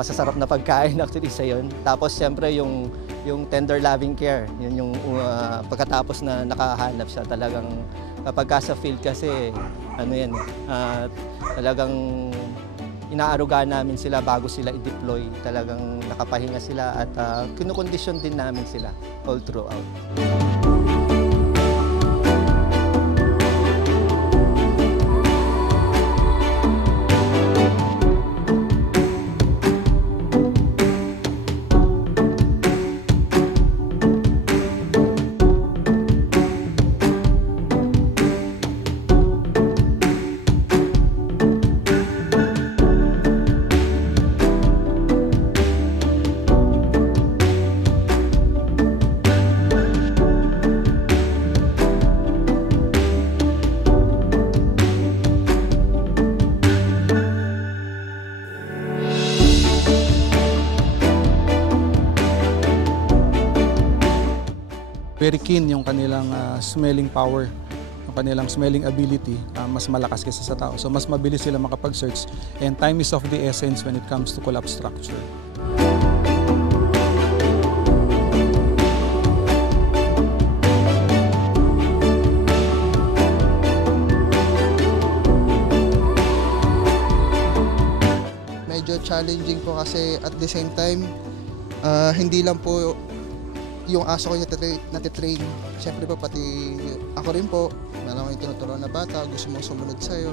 masasarap na pagkain actually sa yun. Tapos siyempre yung tender loving care, yun yung pagkatapos na nakahanap siya talagang kapag sa field kasi ano yan, talagang inaaruga namin sila bago sila i-deploy. Talagang nakapahinga sila at kinukondisyon din namin sila all throughout. Very keen yung kanilang smelling power, yung kanilang smelling ability, mas malakas kaysa sa tao. So mas mabilis sila makapag-search and time is of the essence when it comes to collapse structure. Medyo challenging po kasi at the same time, hindi lang po yung aso ko natitrain. Siyempre po pati ako rin po, alam mo yung tinuturuan na bata, gusto mong sumunod sa'yo.